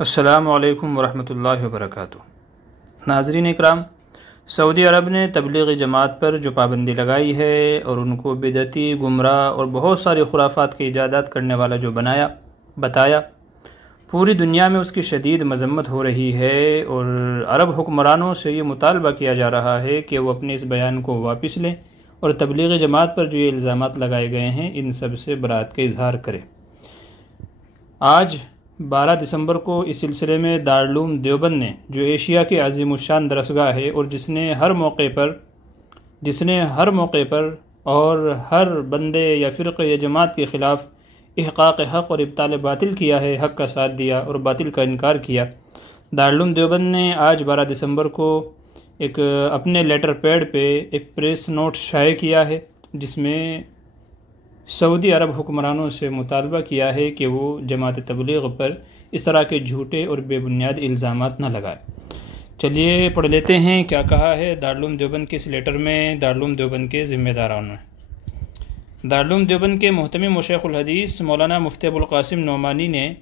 السلام علیکم ورحمۃ اللہ وبرکاتہ۔ ناظرین اکرام، سعودی عرب نے تبلیغی جماعت پر جو پابندی لگائی ہے اور ان کو بدعتی، گمراہ اور بہت ساری خرافات کی ایجادات کرنے والا جو بتایا، پوری دنیا میں اس کی شدید مذمت ہو رہی ہے اور عرب حکمرانوں سے یہ مطالبہ کیا جا رہا ہے کہ وہ اپنے اس بیان کو واپس لیں اور تبلیغی جماعت پر جو یہ الزامات لگائے گئے ہیں ان سب سے برات کا اظہار کریں۔ آج 12 دسمبر کو اس سلسلے میں دارالعلوم دیوبند نے، جو ایشیا کی عظیم الشان درسگاہ ہے اور جس نے ہر موقع پر اور ہر بندے یا فرقے یا جماعت کے خلاف احقاق حق اور ابطال باطل کیا ہے، حق کا ساتھ دیا اور باطل کا انکار کیا، دارالعلوم دیوبند نے آج 12 دسمبر کو ایک اپنے لیٹر پیڈ پہ ایک پریس نوٹ شائع کیا ہے، جس میں سعودی عرب حکمرانوں سے مطالبہ کیا ہے کہ وہ جماعت تبلیغ پر اس طرح کے جھوٹے اور بے بنیاد الزامات نہ لگائے۔ چلیے پڑھ لیتے ہیں کیا کہا ہے دارالعلوم دیوبند کے اس لیٹر میں دارالعلوم دیوبند کے ذمہ داران نے۔ دارالعلوم دیوبند کے محتمم و شیخ الحدیث مولانا مفتی ابوالقاسم نعمانی نے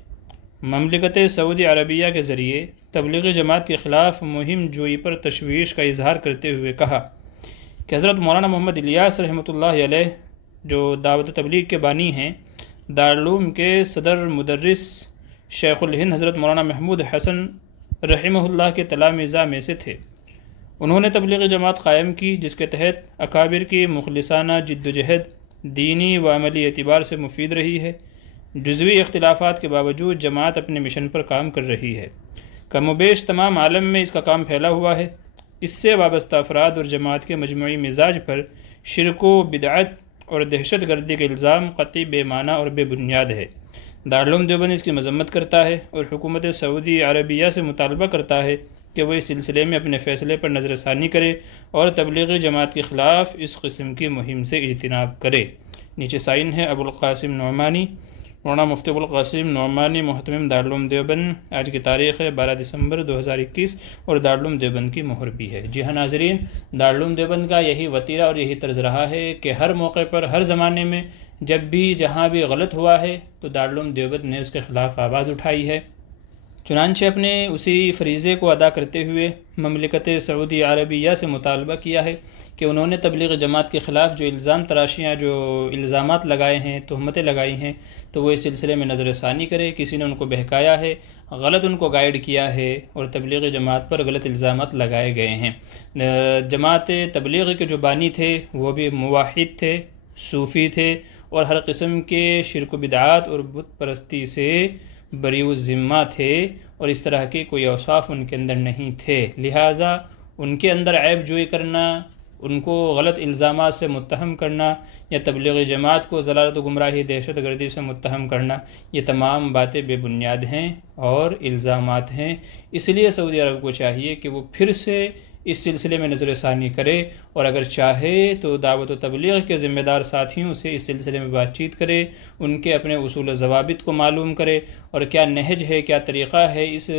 مملکت سعودی عربیہ کے ذریعے تبلیغی جماعت کے خلاف مہم جوئی پر تشویش کا اظہار کرتے ہوئے کہا کہ حضرت مولانا محمد الیاس رحمۃ اللہ علیہ، جو دعوت تبلیغ کے بانی ہیں، دارالعلوم کے صدر مدرس شیخ الہند حضرت مولانا محمود حسن رحمہ اللہ کے تلامذہ میں سے تھے۔ انہوں نے تبلیغی جماعت قائم کی جس کے تحت اکابر کی مخلصانہ جد و جہد دینی و عملی اعتبار سے مفید رہی ہے۔ جزوی اختلافات کے باوجود جماعت اپنے مشن پر کام کر رہی ہے۔ کم و بیش تمام عالم میں اس کا کام پھیلا ہوا ہے۔ اس سے وابستہ افراد اور جماعت کے مجموعی مزاج پر شرک و بدعت اور دہشت گردی کے الزام قطعی بے معنی اور بے بنیاد ہے۔ دارالعلوم دیوبند اس کی مذمت کرتا ہے اور حکومت سعودی عربیہ سے مطالبہ کرتا ہے کہ وہ اس سلسلے میں اپنے فیصلے پر نظر ثانی کرے اور تبلیغی جماعت کے خلاف اس قسم کی مہم سے اجتناب کرے۔ نیچے سائن ہے ابوالقاسم نعمانی، مولانا مفتی ابوالقاسم نعمانی، محتمم دارالعلوم دیوبند۔ آج کی تاریخ ہے 12 دسمبر 2021 اور دارالعلوم دیوبند کی مہر بھی ہے۔ جی ہاں ناظرین، دارالعلوم دیوبند کا یہی وتیرہ اور یہی طرز رہا ہے کہ ہر موقع پر، ہر زمانے میں جب بھی جہاں بھی غلط ہوا ہے تو دارالعلوم دیوبند نے اس کے خلاف آواز اٹھائی ہے۔ چنانچہ اپنے اسی فریضے کو ادا کرتے ہوئے مملکت سعودی عربیہ سے مطالبہ کیا ہے کہ انہوں نے تبلیغ جماعت کے خلاف جو الزام تراشیاں، جو الزامات لگائے ہیں، تہمتیں لگائی ہیں، تو وہ اس سلسلے میں نظر ثانی کرے۔ کسی نے ان کو بہکایا ہے، غلط ان کو گائیڈ کیا ہے اور تبلیغ جماعت پر غلط الزامات لگائے گئے ہیں۔ جماعت تبلیغ کے جو بانی تھے وہ بھی موحد تھے، صوفی تھے اور ہر قسم کے شرک و بدعات اور بت پرستی سے بری الذمہ تھے اور اس طرح کے کوئی اوصاف ان کے اندر نہیں تھے۔ لہٰذا ان کے اندر عیب جوئی کرنا، ان کو غلط الزامات سے متہم کرنا یا تبلیغی جماعت کو ضلالت و گمراہی، دہشت گردی سے متہم کرنا، یہ تمام باتیں بے بنیاد ہیں اور الزامات ہیں۔ اس لیے سعودی عرب کو چاہیے کہ وہ پھر سے اس سلسلے میں نظر ثانی کرے اور اگر چاہے تو دعوت و تبلیغ کے ذمہ دار ساتھیوں سے اس سلسلے میں بات چیت کرے، ان کے اپنے اصول و ضوابط کو معلوم کرے اور کیا نہج ہے، کیا طریقہ ہے اس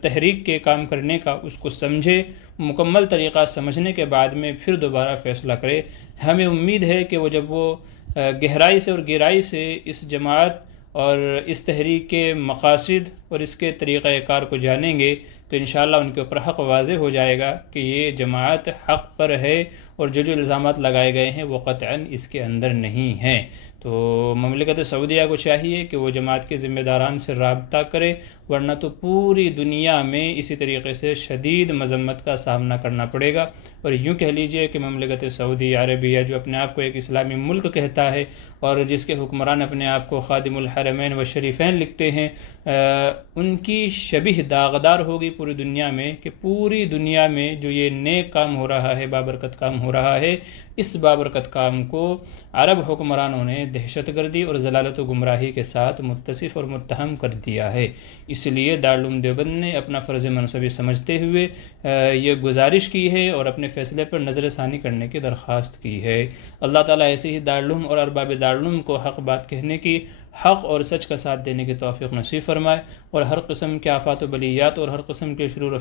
تحریک کے کام کرنے کا، اس کو سمجھے، مکمل طریقہ سمجھنے کے بعد میں پھر دوبارہ فیصلہ کرے۔ ہمیں امید ہے کہ وہ جب وہ گہرائی سے اور گہرائی سے اس جماعت اور اس تحریک کے مقاصد اور اس کے طریقہ کار کو جانیں گے تو انشاءاللہ ان کے اوپر حق واضح ہو جائے گا کہ یہ جماعت حق پر ہے اور جو الزامات لگائے گئے ہیں وہ قطعاً اس کے اندر نہیں ہیں۔ تو مملکت سعودیہ کو چاہیے کہ وہ جماعت کے ذمہ داران سے رابطہ کرے، ورنہ تو پوری دنیا میں اسی طریقے سے شدید مذمت کا سامنا کرنا پڑے گا۔ اور یوں کہہ لیجئے کہ مملکت سعودی عربیہ جو اپنے آپ کو ایک اسلامی ملک کہتا ہے اور جس کے حکمران اپنے آپ کو خادم الحرمین و شریفین لکھتے ہیں، ان کی شبیہ داغدار ہوگی پوری دنیا میں کہ پوری دنیا میں جو یہ نیک کام ہو رہا ہے، بابرکت کام ہو رہا ہے، اس بابرکت کام کو عرب حکمرانوں نے دہشت گردی اور ضلالت و گمراہی کے ساتھ متصف اور متہم کر دیا ہے۔ اس لیے دارالعلوم دیوبند نے اپنا فرض منصبی سمجھتے ہوئے یہ گزارش کی ہے اور اپنے فیصلے پر نظر ثانی کرنے کی درخواست کی ہے۔ اللہ تعالیٰ ایسے ہی دارالعلوم اور ارباب دارالعلوم کو حق بات کہنے کی، حق اور سچ کا ساتھ دینے کی توفیق نصیب فرمائے اور ہر قسم کے آفات و بلیات اور ہر قسم کے شرور و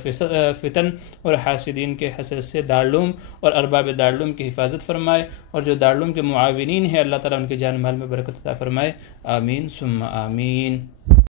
فتن اور حاسدین کے حسد سے دارالعلوم اور ارباب دارالعلوم کی حفاظت فرمائے اور جو دارالعلوم کے معاونین ہیں اللہ تعالیٰ ان کے جان مال میں برکت عطا فرمائے۔ آمین ثم آمین۔